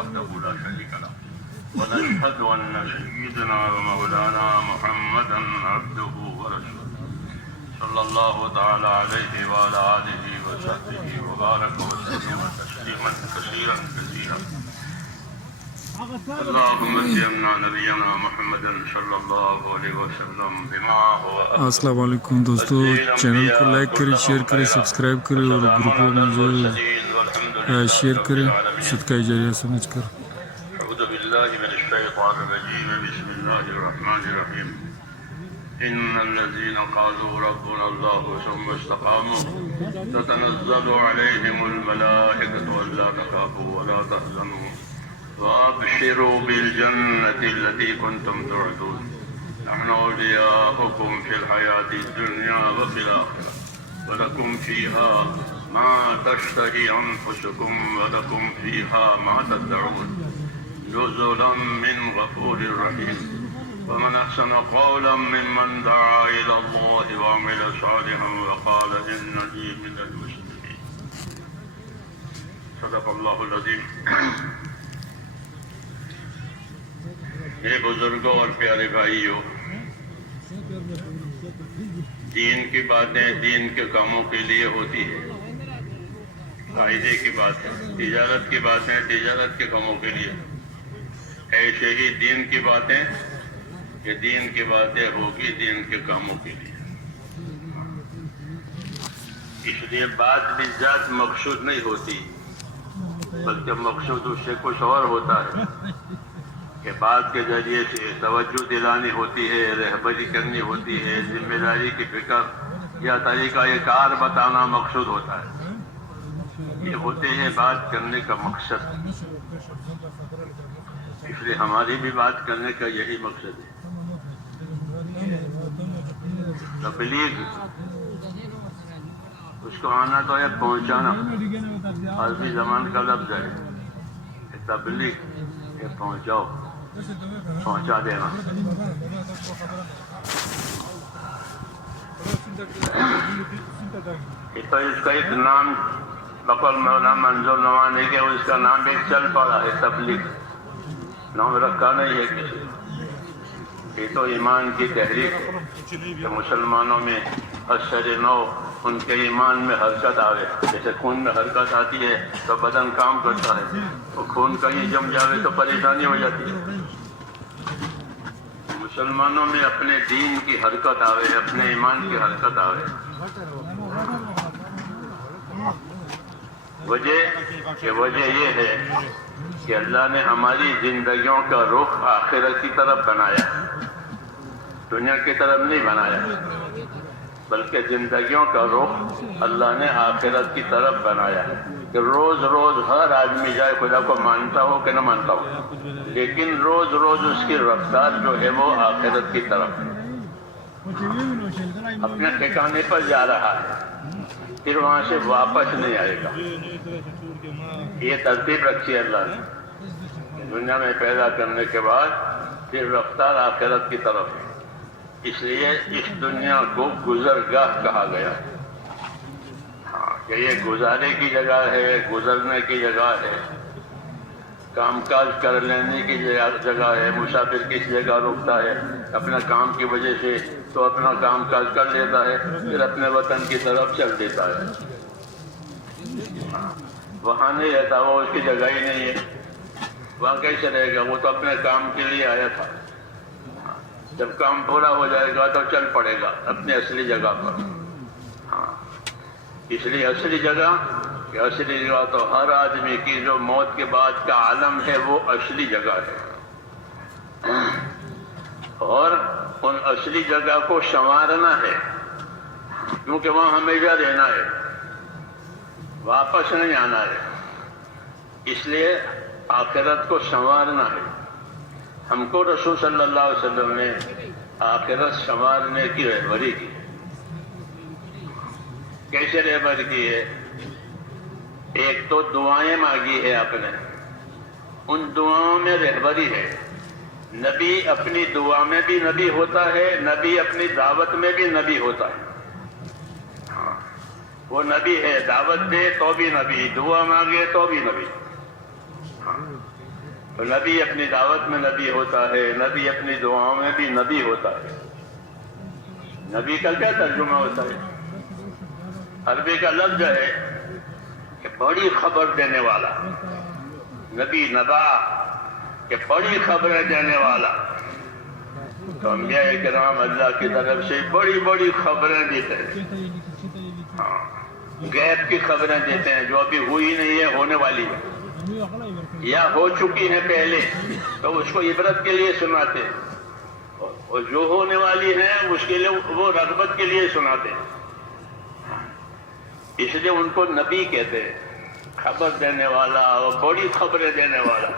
وحده لا شريك له ونشهد أن سيدنا ومولانا محمدا عبده ورسوله صلى الله تعالى عليه وعلى آله وصحبه وبارك وسلم تسليما كثيرا كثيرا. اللهم اجعلنا نبينا محمد صلی اللہ علیہ وسلم بما هو. السلام علیکم دوستو، چینل کو لائک کریں، شیئر کریں، سبسکرائب کریں اور گروپوں میں جو شیئر کریں صدقہ جاریہ سمجھ کر. اعوذ باللہ من الشیطان الرجیم، بسم اللہ الرحمن الرحیم. ان الذين قالوا ربنا الله ثم استقاموا تتنزل عليهم الملائكة ألا تخافوا ولا تحزنوا وابشروا بالجنة التي كنتم توعدون نحن أولياؤكم في الحياة الدنيا وفي الآخرة ولكم فيها ما تشتهي أنفسكم ولكم فيها ما تدعون نزلا من غفور رحيم. ومن أحسن قولا ممن دعا إلى الله وعمل صالحا وقال إنني من المسلمين. صدق الله العظيم. میرے بزرگوں اور پیارے بھائیوں، دین کی باتیں دین کے کاموں کے لیے ہوتی ہے، فائدے کی باتیں، تجارت کی باتیں تجارت کے کاموں کے لیے. ایسے ہی دین کی باتیں کہ دین کی باتیں ہوگی دین کے کاموں کے لیے. اس لیے بات بھی ذات مقصود نہیں ہوتی، بلکہ مقصود اس سے کچھ اور ہوتا ہے کہ بات کے ذریعے سے توجہ دلانی ہوتی ہے، رہبری کرنی ہوتی ہے، ذمہ داری کی فکر یا طریقہ کار بتانا مقصود ہوتا ہے. یہ ہوتے ہیں بات کرنے کا مقصد. اس لیے ہماری بھی بات کرنے کا یہی مقصد ہے. تبلیغ اس کو آنا تو ہے پہنچانا، عربی زبان کا لفظ ہے تبلیغ، کہ پہنچاؤ، پہنچا دینا. تو اس کا ایک نام بقول مولانا منظور نوانی کے اس کا نام ایک چل پڑا ہے، تبلیغ. نام رکھا نہیں ہے کسی. یہ تو ایمان کی تحریک کہ مسلمانوں میں اثر نو ان کے ایمان میں حرکت آوے. جیسے خون میں حرکت آتی ہے تو بدن کام کرتا ہے، وہ خون کہیں جم جاوے تو پریشانی ہو جاتی ہے. مسلمانوں میں اپنے دین کی حرکت آوے، اپنے ایمان کی حرکت آوے. وجہ یہ ہے کہ اللہ نے ہماری زندگیوں کا رخ آخرت کی طرف بنایا، دنیا کی طرف نہیں بنایا، بلکہ زندگیوں کا رخ اللہ نے آخرت کی طرف بنایا کہ روز روز ہر آدمی جائے خدا کو مانتا ہو کہ نہ مانتا ہو، لیکن روز روز اس کی رفتار جو ہے وہ آخرت کی طرف ہے. اپنے ٹھکانے پر جا رہا ہے، پھر وہاں سے واپس نہیں آئے گا. یہ ترتیب رکھی ہے اللہ نے دنیا میں پیدا کرنے کے بعد، پھر رفتار آخرت کی طرف ہے. اس لیے اس دنیا کو گزرگاہ کہا گیا. کہ یہ گزارے کی جگہ ہے، گزرنے کی جگہ ہے، کام کاج کر لینے کی جگہ ہے. مسافر کس جگہ رکتا ہے اپنا کام کی وجہ سے تو اپنا کام کاج کر لیتا ہے، پھر اپنے وطن کی طرف چل دیتا ہے. وہاں نہیں رہتا، وہ اس کی جگہ ہی نہیں ہے. وہاں کیسے رہے گا؟ وہ تو اپنے کام کے لیے آیا تھا. جب کام پورا ہو جائے گا تو چل پڑے گا اپنی اصلی جگہ پر. اس لیے اصلی جگہ تو ہر آدمی کی جو موت کے بعد کا عالم ہے وہ اصلی جگہ ہے. اور ان اصلی جگہ کو سنوارنا ہے، کیونکہ وہاں ہمیشہ رہنا ہے، واپس نہیں آنا ہے. اس لیے آخرت کو سنوارنا ہے. ہم کو رسول صلی اللہ علیہ وسلم نے آخرت سنوارنے کی رہبری کی. کیسے رہبری کی ہے؟ ایک تو دعائیں مانگی ہے آپ نے، ان دعاؤں میں رہبری ہے. نبی اپنی دعا میں بھی نبی ہوتا ہے، نبی اپنی دعوت میں بھی نبی ہوتا ہے. وہ نبی ہے، دعوت دے تو بھی نبی، دعا مانگے تو بھی نبی. تو نبی اپنی دعوت میں نبی ہوتا ہے، نبی اپنی دعاؤں میں بھی نبی ہوتا ہے۔ نبی کا کیا ترجمہ ہوتا ہے؟ عربی کا لفظ ہے کہ بڑی خبر دینے والا، نبی نبا کہ بڑی خبریں دینے والا۔ تو انبیاء کرام اللہ کی طرف سے بڑی بڑی خبریں دیتے ہیں، غیب کی خبریں دیتے ہیں جو ابھی ہوئی نہیں ہے، ہونے والی ہے یا ہو چکی ہے پہلے، تو اس کو عبرت کے لیے سناتے ہیں، اور جو ہونے والی ہے اس کے لیے وہ رغبت کے لیے سناتے ہیں۔ اس لیے ان کو نبی کہتے ہیں، خبر دینے والا اور بڑی خبریں دینے والا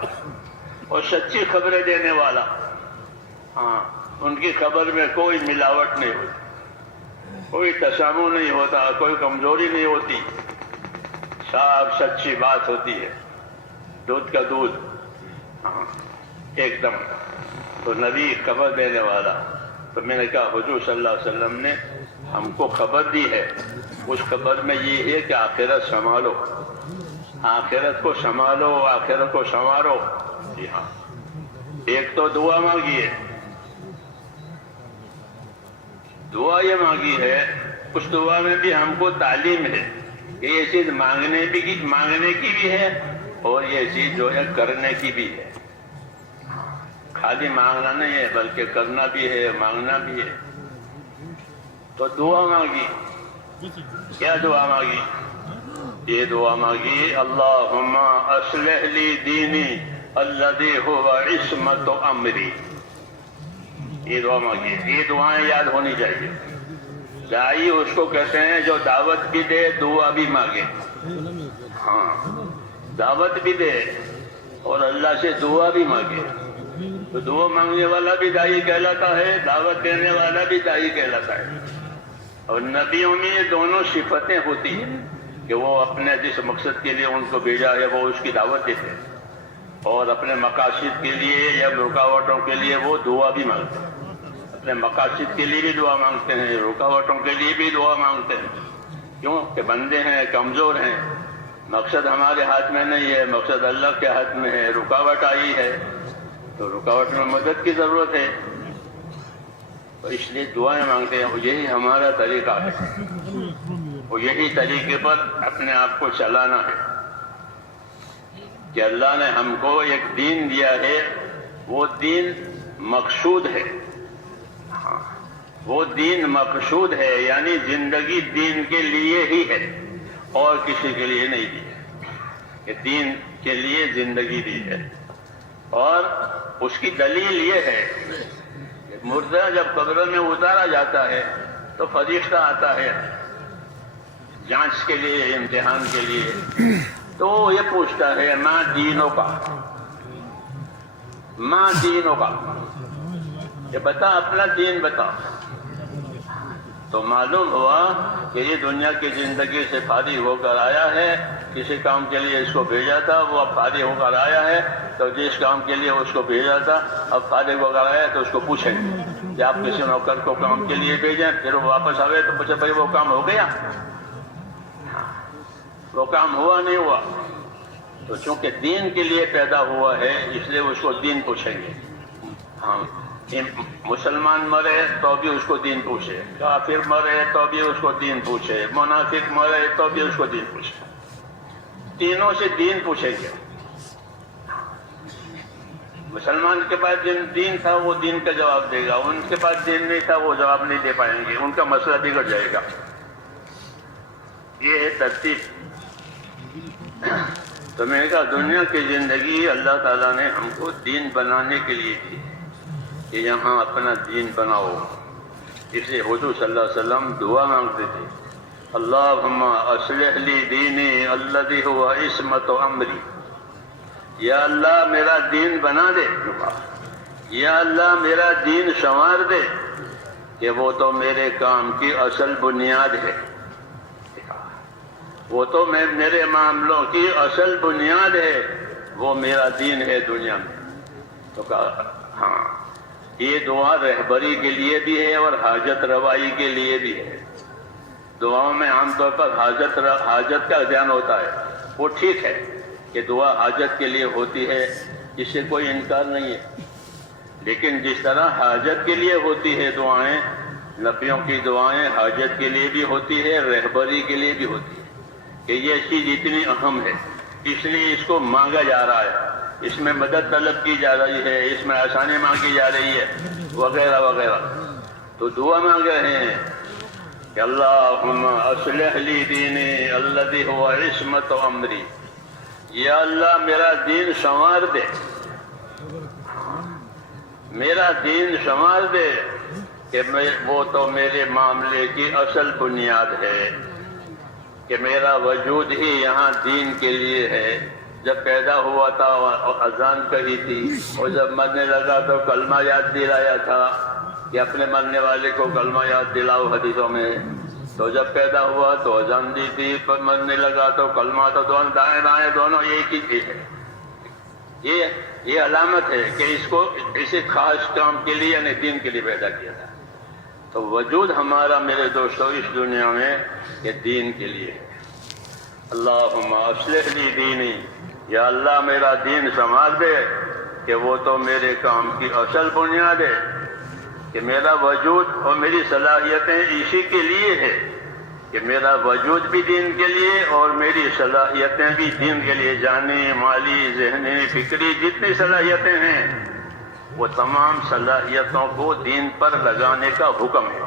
اور سچی خبریں دینے والا۔ ہاں، ان کی خبر میں کوئی ملاوٹ نہیں ہوتی، کوئی تشامہ نہیں ہوتا، کوئی کمزوری نہیں ہوتی، صاف سچی بات ہوتی ہے، دودھ کا دودھ، ہاں ایک دم۔ تو نبی خبر دینے والا۔ تو میں نے کہا حضور صلی اللہ علیہ وسلم نے ہم کو خبر دی ہے، اس خبر میں یہ ہے کہ آخرت سنبھالو، آخرت کو سنبھالو، آخرت کو سنوارو۔ جی ہاں، ایک تو دعا مانگی ہے، دعا یہ مانگی ہے، اس دعا میں بھی ہم کو تعلیم ہے کہ یہ چیز مانگنے کی بھی ہے اور یہ چیز جو ہے کرنے کی بھی ہے۔ خالی مانگنا نہیں ہے بلکہ کرنا بھی ہے، مانگنا بھی ہے۔ تو دعا مانگی، کیا دعا مانگی؟ یہ دعا مانگی اللہم اصلح لی دینی الذی هو عصمت امری۔ یہ دعا مانگی، یہ دعائیں یاد ہونی چاہیے۔ داعی اس کو کہتے ہیں جو دعوت بھی دے، دعا بھی مانگے۔ ہاں، دعوت بھی دے اور اللہ سے دعا بھی مانگے۔ تو دعا مانگنے والا بھی داعی کہلاتا ہے، دعوت دینے والا بھی داعی کہلاتا ہے۔ اور نبیوں میں یہ دونوں صفتیں ہوتی ہیں کہ وہ اپنے جس مقصد کے لیے ان کو بھیجا ہے وہ اس کی دعوت دیتے ہیں، اور اپنے مقاصد کے لیے یا رکاوٹوں کے لیے وہ دعا بھی مانگتے ہیں۔ اپنے مقاصد کے لیے بھی دعا مانگتے ہیں، رکاوٹوں کے لیے بھی دعا مانگتے ہیں۔ کیوں کہ بندے ہیں، کمزور ہیں، مقصد ہمارے ہاتھ میں نہیں ہے، مقصد اللہ کے ہاتھ میں ہے۔ رکاوٹ آئی ہے تو رکاوٹ میں مدد کی ضرورت ہے، تو اس لیے دعائیں مانگتے ہیں۔ یہی ہمارا طریقہ ہے، اور یہی طریقے پر اپنے آپ کو چلانا ہے کہ اللہ نے ہم کو ایک دین دیا ہے، وہ دین مقصود ہے۔ ہاں، وہ دین مقصود ہے، یعنی زندگی دین کے لیے ہی ہے اور کسی کے لیے نہیں دی ہے، کہ دین کے لیے زندگی دی ہے۔ اور اس کی دلیل یہ ہے کہ مردہ جب قبر میں اتارا جاتا ہے تو فرشتہ آتا ہے جانچ کے لیے، امتحان کے لیے، تو یہ پوچھتا ہے ماں دینوں کا، ماں دینوں کا، یہ بتا اپنا دین بتا۔ تو معلوم ہوا کہ یہ دنیا کی زندگی سے فارغ ہو کر آیا ہے، کسی کام کے لیے اس کو بھیجا تھا، وہ اب فارغ ہو کر آیا ہے، تو جس کام کے لیے اس کو بھیجا تھا اب فارغ ہو کر آیا ہے، تو اس کو پوچھیں گے کہ آپ کسی نوکر کو کام کے لیے بھیجیں، پھر وہ واپس آئے تو پوچھے بھائی وہ کام ہو گیا؟ وہ کام ہوا نہیں ہوا؟ تو چونکہ دین کے لیے پیدا ہوا ہے اس لیے اس کو دین پوچھیں گے۔ ہاں، مسلمان مرے تو بھی اس کو دین پوچھے، کافر مرے تو بھی اس کو دین پوچھے، منافق مرے تو بھی اس کو دین پوچھے، تینوں سے دین پوچھیں گے۔ مسلمان کے پاس جن دین تھا وہ دین کا جواب دے گا، ان کے پاس دین نہیں تھا وہ جواب نہیں دے پائیں گے، ان کا مسئلہ بگڑ جائے گا۔ یہ ہے ترتیب۔ تو میں نے کہا دنیا کی زندگی اللہ تعالیٰ نے ہم کو دین بنانے کے لیے دی کہ یہاں اپنا دین بناؤ۔ اس لیے حضور صلی اللہ علیہ وسلم دعا مانگتے تھے اللہم اصلح لی دینی الذی هو عصمت امری، یا اللہ میرا دین بنا دے، یا اللہ میرا دین سنوار دے کہ وہ تو میرے کام کی اصل بنیاد ہے، وہ تو میرے معاملوں کی اصل بنیاد ہے، وہ میرا دین ہے دنیا میں۔ تو کہا ہاں، یہ دعا رہبری کے لیے بھی ہے اور حاجت روائی کے لیے بھی ہے۔ دعاؤں میں عام طور پر حاجت کا دھیان ہوتا ہے، وہ ٹھیک ہے کہ دعا حاجت کے لیے ہوتی ہے، اس سے کوئی انکار نہیں ہے، لیکن جس طرح حاجت کے لیے ہوتی ہے دعائیں، نبیوں کی دعائیں حاجت کے لیے بھی ہوتی ہے، رہبری کے لیے بھی ہوتی ہے، کہ یہ چیز اتنی اہم ہے اس لیے اس کو مانگا جا رہا ہے، اس میں مدد طلب کی جا رہی ہے، اس میں آسانی مانگی جا رہی ہے، وغیرہ وغیرہ. تو دعا مانگ رہے ہیں کہ اللہم اصلح لی دینی الذی هو عصمت امری، یا اللہ میرا دین سنوار دے، میرا دین سنوار دے، کہ وہ تو میرے معاملے کی اصل بنیاد ہے، کہ میرا وجود ہی یہاں دین کے لیے ہے. جب پیدا ہوا تھا اذان کہی تھی، اور جب مرنے لگا تو کلمہ یاد دلایا تھا کہ اپنے مرنے والے کو کلمہ یاد دلاؤ حدیثوں میں. تو جب پیدا ہوا تو اذان دی تھی، پر مرنے لگا تو کلمہ، تو دونوں دائیں بائیں دونوں ایک ہی چیز ہے. یہ علامت ہے کہ اس کو اسے خاص کام کے لیے یعنی دین کے لیے پیدا کیا تھا. تو وجود ہمارا میرے دوستوں اس دنیا میں یہ دین کے لیے ہے. اللہم اصلح لی دینی، یا اللہ میرا دین سنوار دے، کہ وہ تو میرے کام کی اصل بنیاد ہے، کہ میرا وجود اور میری صلاحیتیں اسی کے لیے ہے، کہ میرا وجود بھی دین کے لیے اور میری صلاحیتیں بھی دین کے لیے، جانی، مالی، ذہنی، فکری جتنی صلاحیتیں ہیں وہ تمام صلاحیتوں کو دین پر لگانے کا حکم ہے.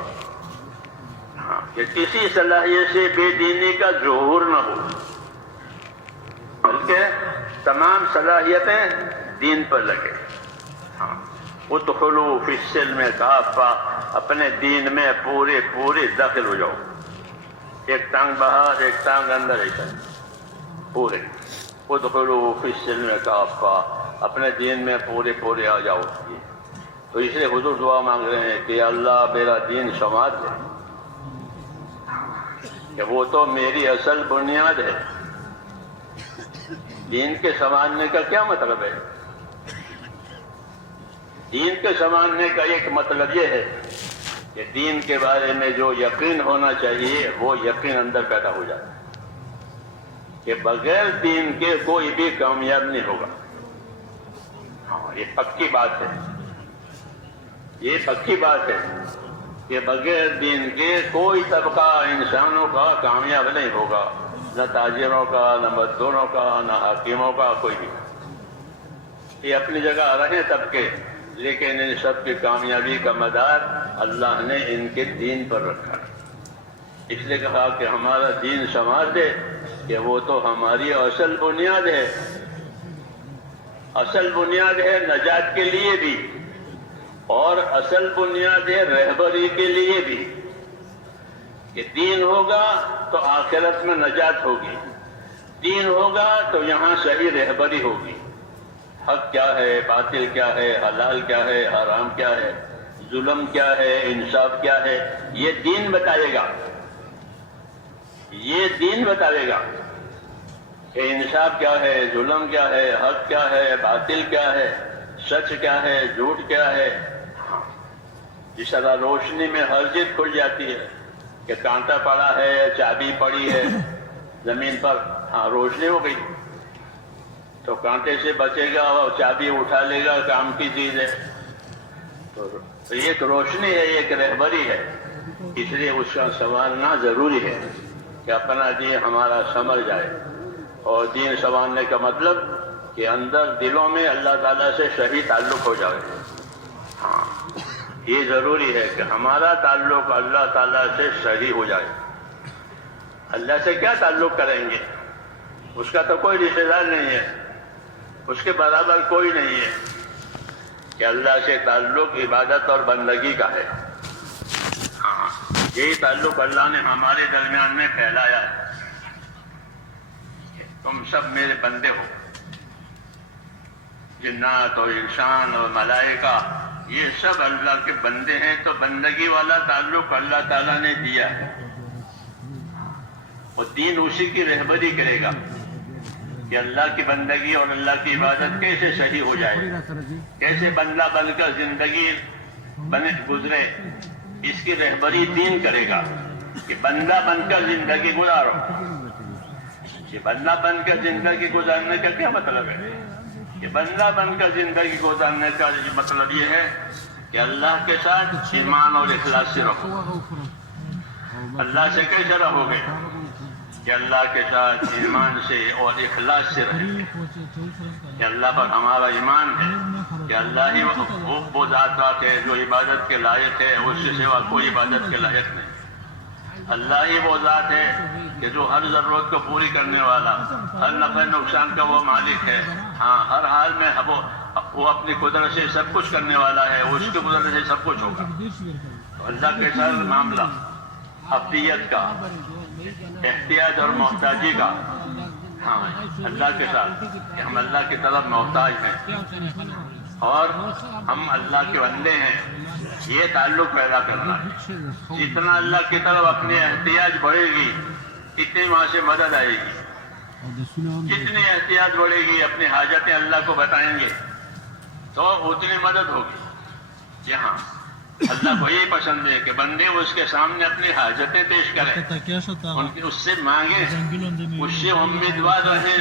ہاں، کہ کسی صلاحیت سے بے دینی کا ظہور نہ ہو، بلکہ تمام صلاحیتیں دین پر لگے. ہاں، ادخلوا فی السلم کافہ، اپنے دین میں پورے داخل ہو جاؤ، ایک ٹانگ باہر ایک ٹانگ اندر، ایک پورے. ادخلوا فی السلم کافہ، اپنے دین میں پورے آ جاؤ. تو اس لیے حضور دعا مانگ رہے ہیں کہ اللہ میرا دین سنوار دے، کہ وہ تو میری اصل بنیاد ہے. دین کے سنوارنے کا کیا مطلب ہے؟ دین کے سنوارنے کا ایک مطلب یہ ہے کہ دین کے بارے میں جو یقین ہونا چاہیے وہ یقین اندر پیدا ہو جاتا ہے، کہ بغیر دین کے کوئی بھی کامیاب نہیں ہوگا. ہاں، یہ پکی بات ہے، یہ پکی بات ہے کہ بغیر دین کے کوئی طبقہ انسانوں کا کامیاب نہیں ہوگا، نہ تاجروں کا، نہ مزدوروں کا، نہ حاکموں کا، کوئی بھی. یہ اپنی جگہ رہے طبقے، لیکن ان سب کی کامیابی کا مدار اللہ نے ان کے دین پر رکھا. اس لیے کہا کہ ہمارا دین سنوار دے، کہ وہ تو ہماری اصل بنیاد ہے. اصل بنیاد ہے نجات کے لیے بھی، اور اصل بنیاد ہے رہبری کے لیے بھی. کہ دین ہوگا تو آخرت میں نجات ہوگی، دین ہوگا تو یہاں صحیح رہبری ہوگی. حق کیا ہے، باطل کیا ہے، حلال کیا ہے، حرام کیا ہے، ظلم کیا ہے، انصاف کیا ہے، یہ دین بتائے گا. یہ دین بتائے گا کہ انصاف کیا ہے، ظلم کیا ہے، حق کیا ہے، باطل کیا ہے، سچ کیا ہے، جھوٹ کیا ہے. جس طرح روشنی میں ہر چیز کھل جاتی ہے، کہ کانٹا پڑا ہے، چابی پڑی ہے زمین پر، ہاں روشنی ہو گئی، تو کانٹے سے بچے گا اور چابی اٹھا لے گا، کام کی چیز ہے. تو ایک روشنی ہے، ایک رہبری ہے. اس لیے اس کا سنوارنا ضروری ہے کہ اپنا دین ہمارا سمجھ جائے. اور دین سنوارنے کا مطلب کہ اندر دلوں میں اللہ تعالیٰ سے صحیح تعلق ہو جائے. ہاں، یہ ضروری ہے کہ ہمارا تعلق اللہ تعالیٰ سے صحیح ہو جائے. اللہ سے کیا تعلق کریں گے؟ اس کا تو کوئی رشتہ دار نہیں ہے، اس کے برابر کوئی نہیں ہے. کہ اللہ سے تعلق عبادت اور بندگی کا ہے. ہاں، یہی تعلق اللہ نے ہمارے درمیان میں پھیلایا ہے. تم سب میرے بندے ہو، جنات اور انسان اور ملائکہ یہ سب اللہ کے بندے ہیں. تو بندگی والا تعلق اللہ تعالیٰ نے دیا ہے، اور دین اسی کی رہبری کرے گا کہ اللہ کی بندگی اور اللہ کی عبادت کیسے صحیح ہو جائے، کیسے بندہ بن کر زندگی گزرے. اس کی رہبری دین کرے گا کہ بندہ بن کر زندگی گزارو. کہ بندہ بن کر زندگی گزارنے کا کیا مطلب ہے؟ کہ بندہ بن کر زندگی گزارنے کا مطلب یہ ہے کہ اللہ کے ساتھ ایمان اور اخلاص سے رہو. اللہ سے کیسے رہو گے؟ کہ اللہ کے ساتھ ایمان سے اور اخلاص سے رہیں. کہ اللہ پر ہمارا ایمان ہے کہ اللہ ہی وہ ذات ہے جو عبادت کے لائق ہے، اس سے سوا کوئی عبادت کے لائق نہیں. اللہ ہی وہ ذات ہے کہ جو ہر ضرورت کو پوری کرنے والا، ہر نفع نقصان کا وہ مالک ہے. ہاں، ہر حال میں وہ اپنی قدرت سے سب کچھ کرنے والا ہے، اس کی قدرت سے سب کچھ ہوگا. اللہ کے ساتھ معاملہ عبدیت کا، احتیاج اور محتاجی کا. ہاں، اللہ کے ساتھ کہ ہم اللہ کی طرف محتاج ہیں اور ہم اللہ کے بندے ہیں، یہ تعلق پیدا کرنا ہے. جتنا اللہ کی طرف اپنی احتیاج بڑھے گی اتنی وہاں سے مدد آئے گی. جتنی احتیاط بڑھے گی، اپنی حاجتیں اللہ کو بتائیں گے تو اتنی مدد ہوگی. یہاں اللہ کو یہ پسند ہے کہ بندے اس کے سامنے اپنی حاجتیں پیش کریں، اس سے مانگیں، اس سے امیدوار رہیں،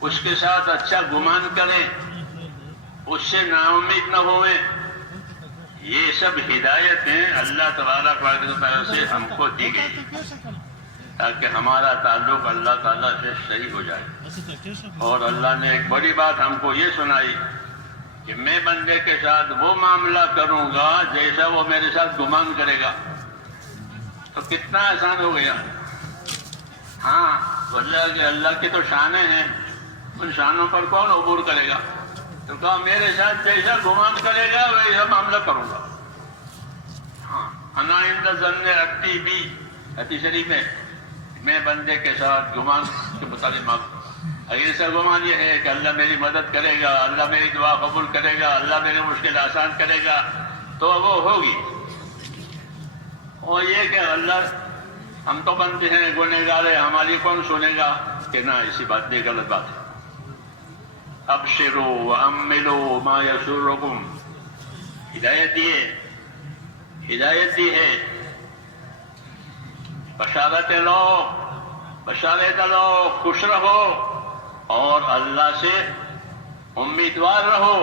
اس کے ساتھ اچھا گمان کریں، اس سے نا امید نہ ہوئیں. یہ سب ہدایتیں اللہ تبارک و تعالیٰ سے ہم کو دی گئی تاکہ ہمارا تعلق اللہ تعالیٰ سے صحیح ہو جائے. اور اللہ نے ایک بڑی بات ہم کو یہ سنائی کہ میں بندے کے ساتھ وہ معاملہ کروں گا جیسا وہ میرے ساتھ گمان کرے گا. تو کتنا آسان ہو گیا. ہاں، اللہ کی تو شانیں ہیں، ان شانوں پر کون عبور کرے گا؟ تو کہا میرے ساتھ جیسا گمان کرے گا ویسا معاملہ کروں گا. ہاں، انا عند ظن عبدی بی، حدیث شریف ہے، میں بندے کے ساتھ گمان کے مطابق معاملہ. ایسا گمان یہ ہے کہ اللہ میری مدد کرے گا، اللہ میری دعا قبول کرے گا، اللہ میری مشکل آسان کرے گا تو وہ ہوگی. اور یہ کہ اللہ ہم تو بندے ہیں، گنہگار ہیں، ہماری کون سنے گا؟ کہ نہ، اسی بات بھی غلط بات ہے. ابشروا واملوا ما یسرکم، ہدایت دی ہے. بشارت لو، خوش رہو اور اللہ سے امیدوار رہو.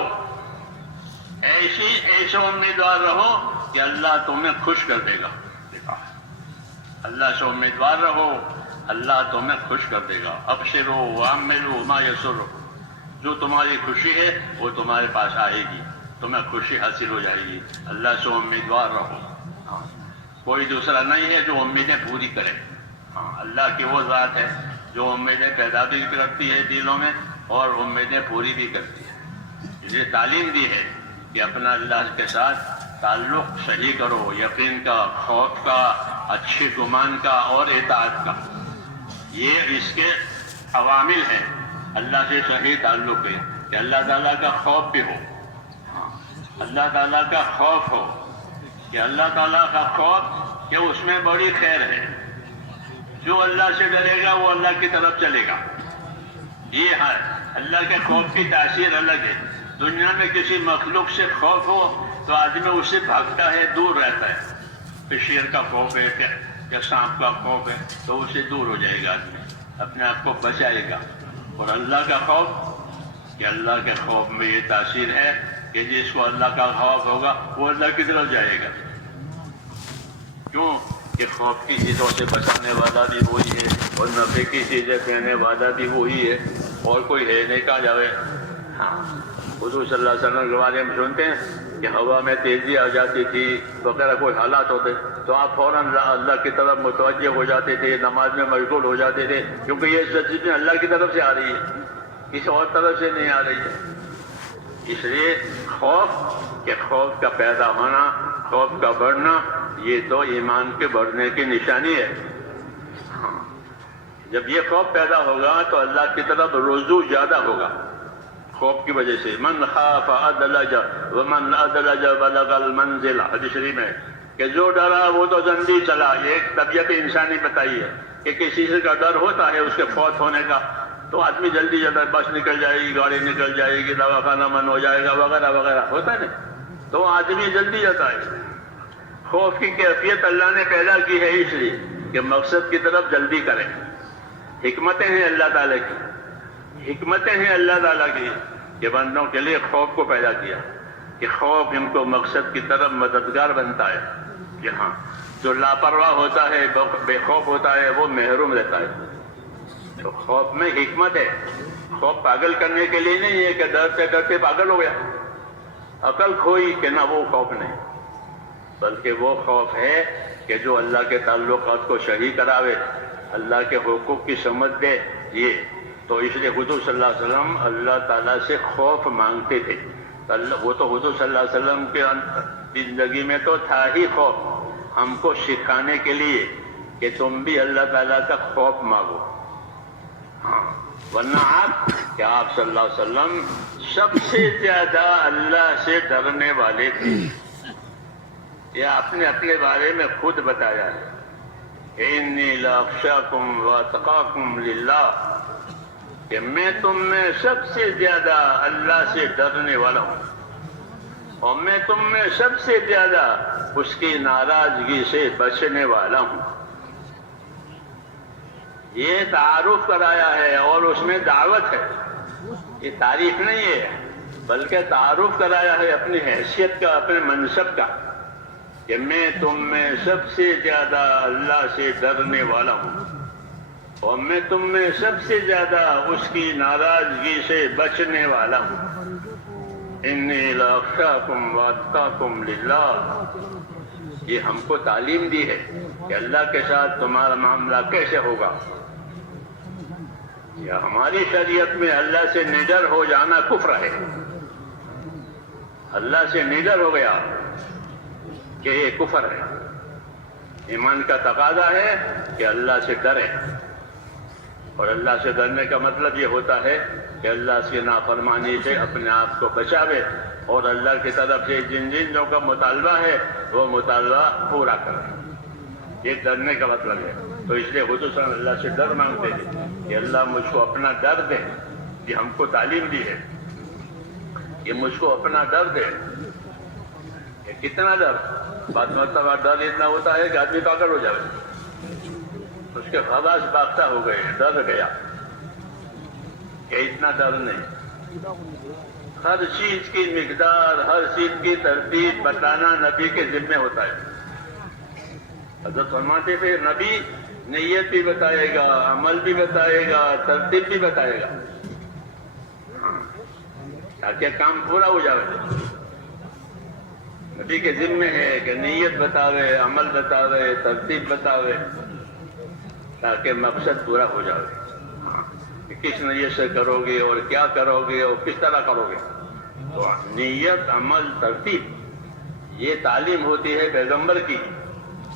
ایسے امیدوار رہو کہ اللہ تمہیں خوش کر دے گا. اللہ سے امیدوار رہو، اللہ تمہیں خوش کر دے گا. ابشروا واملوا ما یسرکم، جو تمہاری خوشی ہے وہ تمہارے پاس آئے گی، تمہیں خوشی حاصل ہو جائے گی. اللہ سے امیدوار رہو. کوئی دوسرا نہیں ہے جو امیدیں پوری کرے. ہاں، اللہ کی وہ ذات ہے جو امیدیں پیدا بھی کرتی ہے دلوں میں اور امیدیں پوری بھی کرتی ہے. یہ تعلیم دی ہے کہ اپنا اللہ کے ساتھ تعلق صحیح کرو، یقین کا، خوف کا، اچھے گمان کا اور اطاعت کا. یہ اس کے عوامل ہیں. اللہ سے صحیح تعلق ہے کہ اللہ تعالیٰ کا خوف بھی ہو. اللہ تعالیٰ کا خوف ہو کہ اللہ تعالیٰ کا خوف کہ اس میں بڑی خیر ہے. جو اللہ سے ڈرے گا وہ اللہ کی طرف چلے گا. یہ ہے اللہ کے خوف کی تاثیر الگ ہے. دنیا میں کسی مخلوق سے خوف ہو تو آدمی اس سے بھاگتا ہے، دور رہتا ہے. کہ شیر کا خوف ہے یا سانپ کا خوف ہے تو اس سے دور ہو جائے گا، آدمی اپنے آپ کو بچائے گا. اور اللہ کا خوف کہ اللہ کے خوف میں یہ تاثیر ہے کہ جس کو اللہ کا خوف ہوگا وہ اللہ کی طرف جائے گا. کیوں کہ خوف کی چیزوں سے بچانے والا بھی وہی ہے اور نفع کی چیزیں دینے والا بھی وہی ہے، اور کوئی ہے نہیں. کہا جاوے حضور صلی اللہ علیہ وسلم کے بارے میں سنتے ہیں کہ ہوا میں تیزی آ جاتی تھی وغیرہ کوئی حالات ہوتے تو آپ فوراً اللہ کی طرف متوجہ ہو جاتے تھے، نماز میں مشغول ہو جاتے تھے، کیونکہ یہ سچ میں اللہ کی طرف سے آ رہی ہے، کسی اور طرف سے نہیں آ رہی ہے. اس لیے خوف کا پیدا ہونا، خوف کا بڑھنا، یہ تو ایمان کے بڑھنے کی نشانی ہے. جب یہ خوف پیدا ہوگا تو اللہ کی طرف رجوع زیادہ ہوگا. خوف کی وجہ سے من خاف ادلج ومن ادلج بلغ المنزل، حدیث شریف میں کہ جو ڈرا وہ تو جلدی چلا. یہ ایک طبیعت انسانی بتائی ہے کہ کسی سے کا ڈر ہوتا ہے اس کے فوت ہونے کا تو آدمی جلدی جاتا ہے، بس نکل جائے گی، گاڑی نکل جائے گی، دواخانہ من ہو جائے گا وغیرہ وغیرہ ہوتا ہے نا، تو آدمی جلدی جاتا ہے. خوف کی کیفیت اللہ نے پیدا کی ہے اس لیے کہ مقصد کی طرف جلدی کرے. حکمتیں ہیں اللہ تعالیٰ کی، حکمتیں ہیں اللہ تعالیٰ کی کہ بندوں کے لیے خوف کو پیدا کیا کہ خوف ان کو مقصد کی طرف مددگار بنتا ہے. کہ ہاں جو لاپرواہ ہوتا ہے، بے خوف ہوتا ہے، وہ محروم رہتا ہے. تو خوف میں حکمت ہے. خوف پاگل کرنے کے لیے نہیں ہے کہ ڈرتے ڈرتے پاگل ہو گیا، عقل کھوئی کہ نہ، وہ خوف نہیں، بلکہ وہ خوف ہے کہ جو اللہ کے تعلقات کو صحیح کراوے، اللہ کے حقوق کی سمجھ دے. یہ تو اس لیے حضور صلی اللہ علیہ وسلم اللہ تعالیٰ سے خوف مانگتے تھے. وہ تو حضور صلی اللہ علیہ وسلم کے زندگی میں تو تھا ہی خوف، ہم کو سکھانے کے لیے کہ تم بھی اللہ تعالیٰ کا خوف مانگو. ہاں ورنہ کہ آپ صلی اللہ علیہ وسلم سب سے زیادہ اللہ سے ڈرنے والے تھے. یہ آپ نے اپنے بارے میں خود بتایا ہے، انی لاخشاکم واتقاکم للہ، کہ میں تم میں سب سے زیادہ اللہ سے ڈرنے والا ہوں، اور میں تم میں سب سے زیادہ اس کی ناراضگی سے بچنے والا ہوں. یہ تعارف کرایا ہے اور اس میں دعوت ہے. یہ تعریف نہیں ہے بلکہ تعارف کرایا ہے اپنی حیثیت کا، اپنے منصب کا، کہ میں تم میں سب سے زیادہ اللہ سے ڈرنے والا ہوں، اور میں تم میں سب سے زیادہ اس کی ناراضگی سے بچنے والا ہوں. انی لاخشاکم واتقاکم للہ. یہ ہم کو تعلیم دی ہے کہ اللہ کے ساتھ تمہارا معاملہ کیسے ہوگا. یا ہماری شریعت میں اللہ سے نڈر ہو جانا کفر ہے. اللہ سے نڈر ہو گیا کہ یہ کفر ہے. ایمان کا تقاضا ہے کہ اللہ سے ڈرے، اور اللہ سے ڈرنے کا مطلب یہ ہوتا ہے کہ اللہ کی نافرمانی سے اپنے آپ کو بچاوے، اور اللہ کی طرف سے جن چیزوں کا مطالبہ ہے وہ مطالبہ پورا کرے. یہ ڈرنے کا مطلب ہے. تو اس لیے حضور صلی اللہ علیہ وسلم اللہ سے ڈر مانگتے تھے کہ اللہ مجھ کو اپنا ڈر دے. یہ ہم کو تعلیم دی ہے کہ مجھ کو اپنا ڈر دے. کہ کتنا ڈر؟ بعض مرتبہ ڈر اتنا ہوتا ہے کہ آدمی پاگل ہو جائے، اس کے حواس باختہ ہو گئے، ڈر گیا. کہ اتنا ڈر نہیں. ہر چیز کی مقدار، ہر چیز کی ترتیب بتانا نبی کے ذمہ ہوتا ہے. حضرت فرماتے تھے نبی نیت بھی بتائے گا، عمل بھی بتائے گا، ترتیب بھی بتائے گا، تاکہ کام پورا ہو جائے. نبی کے ذمہ ہے کہ نیت بتاوے، عمل بتاوے، ترتیب بتاوے، تاکہ مقصد پورا ہو جائے. کہ کس نیت سے کرو گے اور کیا کرو گے اور کس طرح کرو گے. تو نیت، عمل، ترتیب یہ تعلیم ہوتی ہے پیغمبر کی،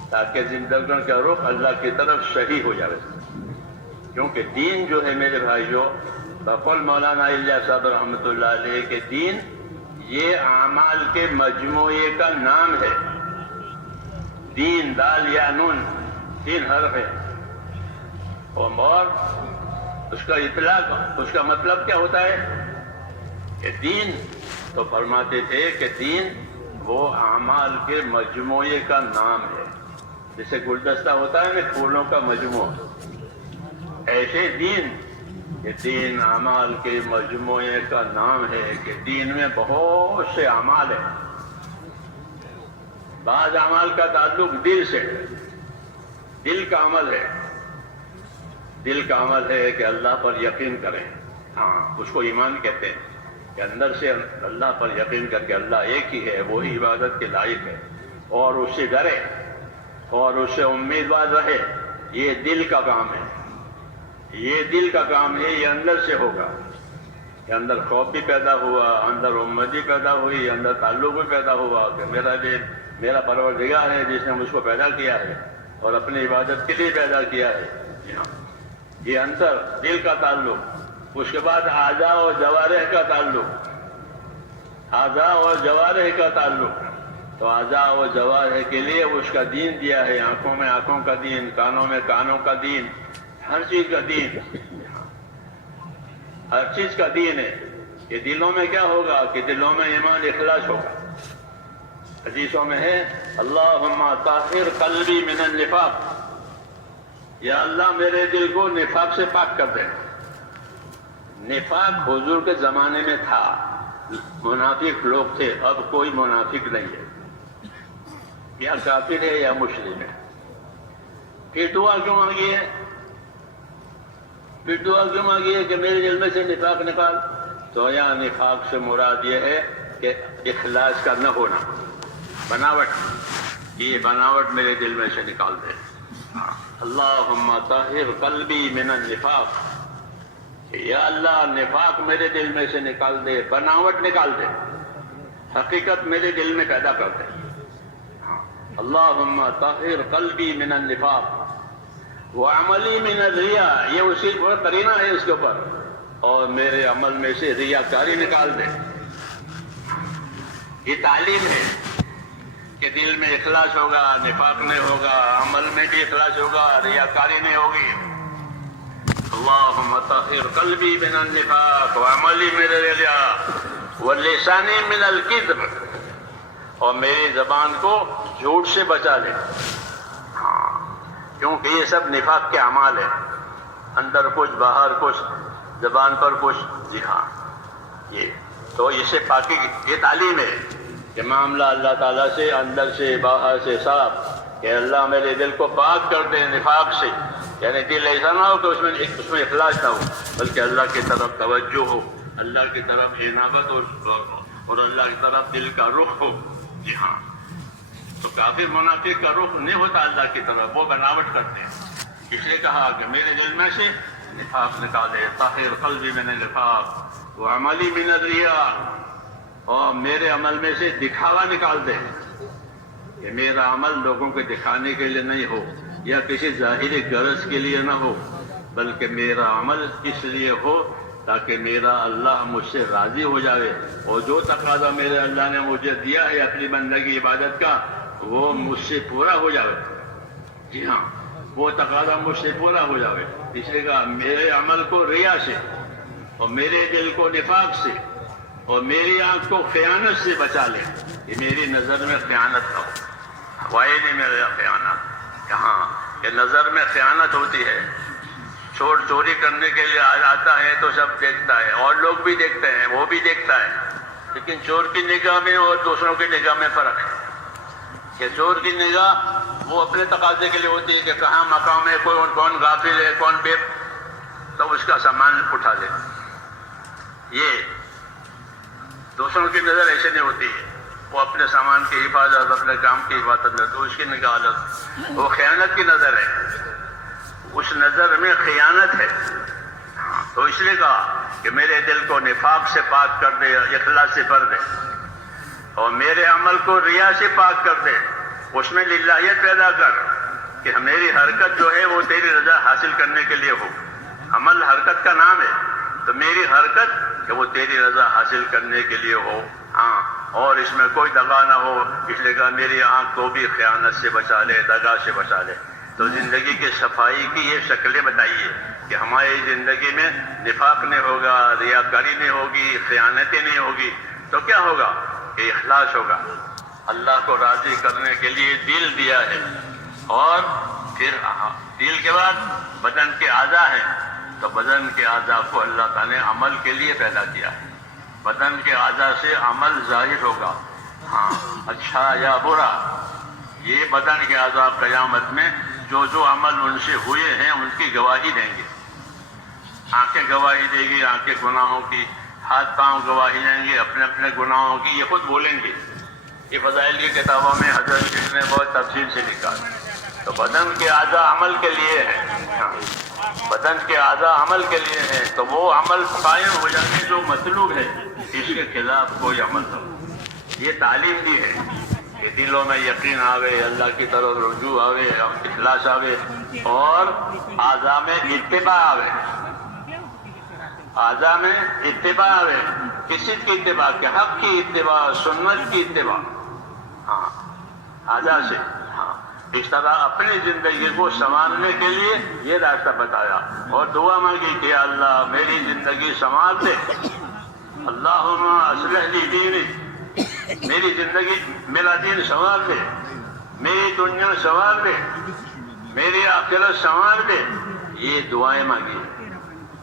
تاکہ زندگیوں کا رخ اللہ کی طرف صحیح ہو جائے. کیونکہ دین جو ہے میرے بھائیوں، بقول مولانا الیاس صاحب رحمۃ اللہ علیہ کہ دین یہ اعمال کے مجموعے کا نام ہے. دین دال یا نون 3 حرف ہے، اور اس کا اطلاق، اس کا مطلب کیا ہوتا ہے کہ دین، تو فرماتے تھے کہ دین وہ اعمال کے مجموعے کا نام ہے. جیسے گلدستہ ہوتا ہے نا پھولوں کا مجموعہ، ایسے دین، کہ دین اعمال کے مجموعے کا نام ہے. کہ دین میں بہت سے اعمال ہیں. بعض اعمال کا تعلق دل سے ہے، دل کا عمل ہے. دل کا عمل ہے کہ اللہ پر یقین کریں. ہاں اس کو ایمان کہتے ہیں، کہ اندر سے اللہ پر یقین کر کے اللہ ایک ہی ہے، وہی عبادت کے لائق ہے، اور اس سے ڈرے اور اس سے امیدوار رہے. یہ دل کا کام ہے. یہ دل کا کام ہے. یہ اندر سے ہوگا. کہ اندر خوف بھی پیدا ہوا، اندر امید بھی پیدا ہوئی، اندر تعلق بھی پیدا ہوا کہ میرا دل میرا پروردگار ہے جس نے مجھ کو پیدا کیا ہے اور اپنی عبادت کے لیے پیدا کیا ہے. یہ اندر دل کا تعلق. اس کے بعد اعضاء اور جوارح کا تعلق. اعضاء اور جوارح کا تعلق. تو اعضاء اور جوارح کے لیے اس کا دین دیا ہے. آنکھوں میں آنکھوں کا دین، کانوں میں کانوں کا دین، ہر چیز کا دین، ہر چیز کا دین ہے. کہ دلوں میں کیا ہوگا کہ دلوں میں ایمان اخلاص ہوگا. حدیثوں میں ہے اللہم طہر قلبی من النفاق، یا اللہ میرے دل کو نفاق سے پاک کر دے. نفاق حضور کے زمانے میں تھا، منافق لوگ تھے، اب کوئی منافق نہیں ہے، یا کافر ہے یا مشرک ہے۔ پھر دعا کیوں مانگی ہے؟ کہ میرے دل میں سے نفاق نکال؟ تو یا نفاق سے مراد یہ ہے کہ اخلاص کا نہ ہونا، بناوٹ، یہ بناوٹ میرے دل میں سے نکال دے۔ اللہم طہر قلبی من النفاق، یا اللہ نفاق میرے دل میں سے نکال دے، بناوٹ نکال دے، حقیقت میرے دل میں پیدا کر دے۔ اللہم طہر قلبی من النفاق وعملی من الریا، یہ اسی پر قرینہ ہے اس کے اوپر، اور میرے عمل میں سے ریاکاری نکال دے۔ یہ تعلیم ہے کہ دل میں اخلاص ہوگا، نفاق نہیں ہوگا، عمل میں بھی اخلاص ہوگا، ریاکاری نہیں ہوگی۔ اللہم طہر قلبی من النفاق وعملی من الریا ولسانی من الکذب، اور میری زبان کو جھوٹ سے بچا لے، کیونکہ یہ سب نفاق کے اعمال ہیں، اندر کچھ باہر کچھ، زبان پر کچھ، جی ہاں، یہ تو اسے پاکی، یہ تعلیم ہے کہ معاملہ اللہ تعالیٰ سے اندر سے باہر سے صاف، کہ اللہ میرے دل کو پاک کر دے نفاق سے، یعنی دل ایسا نہ ہو کہ اس میں اخلاص نہ ہو، بلکہ اللہ کی طرف توجہ ہو، اللہ کی طرف انابت اور اللہ کی طرف دل کا رخ ہو۔ جی ہاں، تو کافر منافق کا رخ نہیں ہوتا اللہ کی طرف، وہ بناوٹ کرتے ہیں۔ اس لیے کہا کہ میرے دل میں سے نفاق نکالے، طاہر قلبی من النفاق وعملی من الریا، اور میرے عمل میں سے دکھاوا نکال دے، کہ میرا عمل لوگوں کے دکھانے کے لیے نہیں ہو یا کسی ظاہری غرض کے لیے نہ ہو، بلکہ میرا عمل اس لیے ہو تاکہ میرا اللہ مجھ سے راضی ہو جائے، اور جو تقاضا میرے اللہ نے مجھے دیا ہے اپنی بندگی عبادت کا، وہ مجھ سے پورا ہو جائے۔ جی ہاں، وہ تقاضا مجھ سے پورا ہو جائے، اس لیے کہا میرے عمل کو ریا سے، اور میرے دل کو نفاق سے، اور میری آنکھ کو خیانت سے بچا لے، کہ میری نظر میں خیانت نہ ہو۔ وائے نہیں میرے خیانت، کہاں کہ نظر میں خیانت ہوتی ہے۔ چور چوری کرنے کے لیے آتا ہے تو سب دیکھتا ہے، اور لوگ بھی دیکھتے ہیں، وہ بھی دیکھتا ہے، لیکن چور کی نگاہ میں اور دوسروں کی نگاہ میں فرق ہے، کہ چور کی نگاہ وہ اپنے تقاضے کے لیے ہوتی ہے کہ کہاں مقام ہے، کون غافل ہے، کون بے، تو اس کا سامان اٹھا لے۔ یہ دوسروں کی نظر ایسے نہیں ہوتی ہے، وہ اپنے سامان کی حفاظت، اپنے کام کی حفاظت میں، تو اس کی نگاہ الگ، وہ خیانت کی نظر ہے، اس نظر میں خیانت ہے۔ تو اس لیے کہا کہ میرے دل کو نفاق سے پاک کر دے، اخلاص سے بھر دے، اور میرے عمل کو ریا سے پاک کر دے، اس میں للہیت پیدا کر، کہ میری حرکت جو ہے وہ تیری رضا حاصل کرنے کے لیے ہو۔ عمل حرکت کا نام ہے، تو میری حرکت کہ وہ تیری رضا حاصل کرنے کے لیے ہو، ہاں، اور اس میں کوئی دغا نہ ہو، اس لیے کہا میری آنکھ کو بھی خیانت سے بچا لے، دغا سے بچا لے۔ تو زندگی کی صفائی کی یہ شکلیں بتائیے کہ ہماری زندگی میں نفاق نہیں ہوگا، ریاکاری نہیں ہوگی، خیانتیں نہیں ہوگی، تو کیا ہوگا کہ اخلاص ہوگا۔ اللہ کو راضی کرنے کے لیے دل دیا ہے، اور پھر دل کے بعد بدن کے اعضاء ہیں، تو بدن کے اعضاء کو اللہ تعالیٰ نے عمل کے لیے پیدا کیا ہے۔ بدن کے اعضاء سے عمل ظاہر ہوگا، ہاں، اچھا یا برا۔ یہ بدن کے اعضاء قیامت میں جو عمل ان سے ہوئے ہیں ان کی گواہی دیں گے۔ آنکھیں گواہی دے گی آنکھیں گناہوں کی، ہاتھ پاؤں گواہی دیں گے اپنے اپنے گناہوں کی، یہ خود بولیں گے۔ یہ فضائل کی کتابوں میں حضرت شیخ نے بہت تفصیل سے لکھا ہے۔ تو بدن کے اعضاء عمل کے لیے ہیں، بدن کے اعضاء عمل کے لیے ہیں، تو وہ عمل قائم ہو جانے جو مطلوب ہے، اس کے خلاف کوئی عمل نہ ہو۔ یہ تعلیم دی ہے کہ دلوں میں یقین آوے، اللہ کی طرف رجوع آوے، اخلاص آوے، اور اعضاء میں اتباع آوے، اعضاء میں اتباع آوے۔ کسی کی اتباع؟ کہ حق کی اتباع، سنت کی اتباع، ہاں، اعضاء سے، ہاں۔ اس طرح اپنی زندگی کو سنوارنے کے لیے یہ راستہ بتایا، اور دعا مانگی کہ اللہ میری زندگی سنوار دے، اللہم اصلح لی دینی، میری زندگی، میرا دین سنوار دے، میری دنیا سنوار دے، میری آخرت سنوار دے۔ یہ دعائیں مانگی،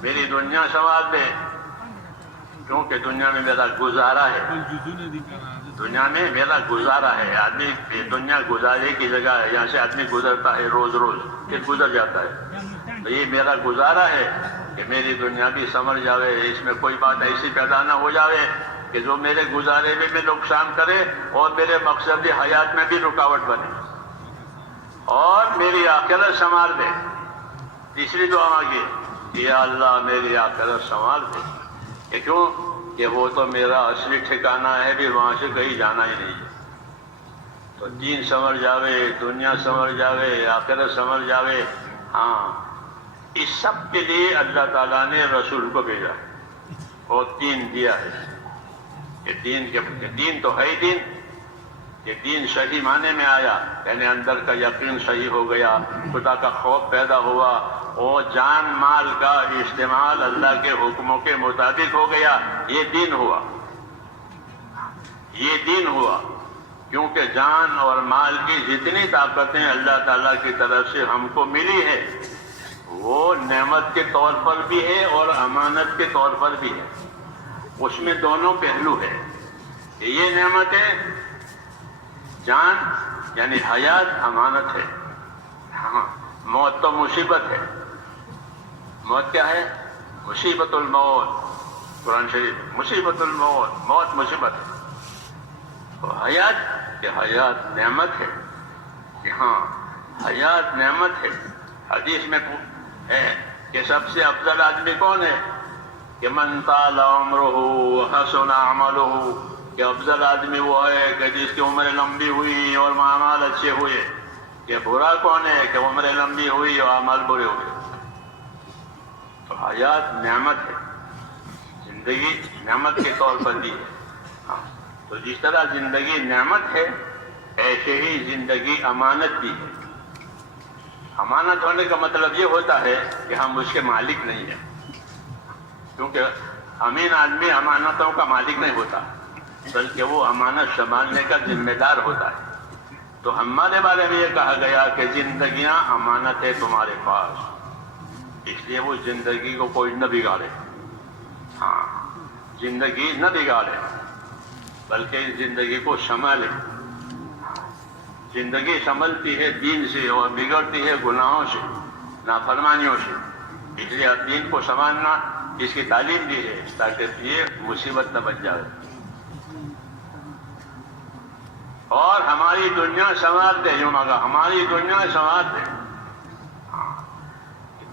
میری دنیا سنوار دے، کیونکہ دنیا میں میرا گزارا ہے، دنیا میں میرا گزارا ہے. آدمی دنیا گزارے کی جگہ ہے، یہاں سے آدمی گزرتا ہے روز روز، پھر گزر جاتا ہے. تو یہ میرا گزارا ہے کہ میری دنیا بھی سمجھ جاوے، اس میں کوئی بات ایسی پیدا نہ ہو جاوے کہ جو میرے گزارے میں نقصان کرے اور میرے مقصد حیات میں بھی رکاوٹ بنے، اور میری آخرت سنوار دے. تیسری دعا مانگی، یا اللہ میری آخرت سنوار دے. کہ کیوں؟ کہ وہ تو میرا اصلی ٹھکانہ ہے بھی، وہاں سے کہیں جانا ہی نہیں ہے. تو دین سنور جاوے، دنیا سنور جاوے، آخرت سنور جاوے. ہاں، اس سب کے لیے اللہ تعالیٰ نے رسول کو بھیجا اور دین دیا ہے. کہ دین تو ہے ہی دین. یہ دین صحیح معنی میں آیا، یعنی اندر کا یقین صحیح ہو گیا، خدا کا خوف پیدا ہوا، اور جان مال کا استعمال اللہ کے حکموں کے مطابق ہو گیا. یہ دین ہوا، یہ دین ہوا. کیونکہ جان اور مال کی جتنی طاقتیں اللہ تعالیٰ کی طرف سے ہم کو ملی ہے، وہ نعمت کے طور پر بھی ہے اور امانت کے طور پر بھی ہے. اس میں دونوں پہلو ہے. یہ نعمت ہے، جان یعنی حیات امانت ہے. ہاں، موت تو مصیبت ہے. موت کیا ہے؟ مصیبت الموت. قرآن شریف مصیبت الموت، موت مصیبت ہے. تو حیات، کہ حیات نعمت ہے. کہ ہاں، حیات نعمت ہے. حدیث میں ہے کہ سب سے افضل آدمی کون ہے؟ کہ من طال عمرہ حسن عملہ. کہ افضل آدمی وہ ہے کہ جس کی عمر لمبی ہوئی اور اعمال اچھے ہوئے. کہ برا کون ہے؟ کہ عمر لمبی ہوئی اور اعمال برے ہوئے. تو حیات نعمت ہے، زندگی نعمت کے طور پر دی ہے. ہاں، تو جس طرح زندگی نعمت ہے، ایسے ہی زندگی امانت بھی ہے. امانت ہونے کا مطلب یہ ہوتا ہے کہ ہم اس کے مالک نہیں ہیں. کیونکہ امین آدمی امانتوں کا مالک نہیں ہوتا، بلکہ وہ امانت سنبھالنے کا ذمہ دار ہوتا ہے. تو ہمارے بارے میں یہ کہا گیا کہ زندگیاں امانت ہے تمہارے پاس، اس لیے وہ زندگی کو کوئی نہ بگاڑے. ہاں، زندگی نہ بگاڑے بلکہ زندگی کو سنبھالے. زندگی سنبھلتی ہے دین سے اور بگڑتی ہے گناہوں سے، نافرمانیوں سے. اس لیے دین کو سنبھالنا اس کی تعلیم دی ہے تاکہ یہ مصیبت نہ بن جائے. اور ہماری دنیا سنوار دے. یوں مانگا، ہماری دنیا سنوار دے.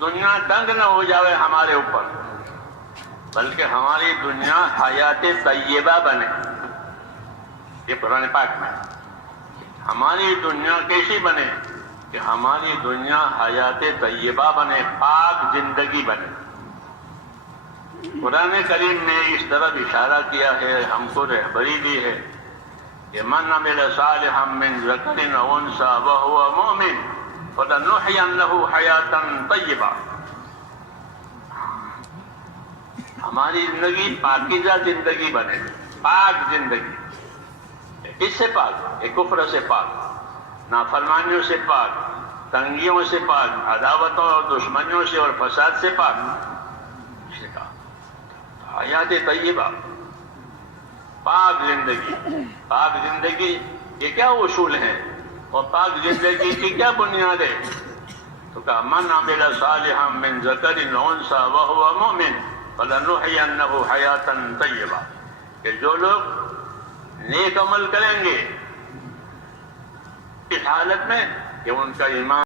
دنیا تنگ نہ ہو جائے ہمارے اوپر، بلکہ ہماری دنیا حیات طیبہ بنے. یہ قرآن پاک میں ہماری دنیا کیسی بنے؟ کہ ہماری دنیا حیات طیبہ بنے، پاک زندگی بنے. قرآن کریم نے اس طرف اشارہ کیا ہے، ہم کو رہبری دی ہے کہ من عمل صالحا من ذکر او انثى وهو مؤمن فلنحيينه حیاة طیبہ. ہماری زندگی پاکیزہ زندگی بنے، پاک زندگی. کس سے پاک؟ کفر سے پاک، نافرمانیوں سے پاک، تنگیوں سے پاک، عداوتوں اور دشمنیوں سے اور فساد سے پاک. اس نے کہا حیات طیبہ، پاک زندگی. پاک زندگی یہ کیا اصول ہیں اور پاک زندگی کی کیا بنیاد ہے؟ تو کہا من عمل صالحا من ذکر او انثى وهو مؤمن فلنحيينه حیاة طیبہ. کہ جو لوگ نیک عمل کریں گے اس حالت میں کہ ان کا ایمان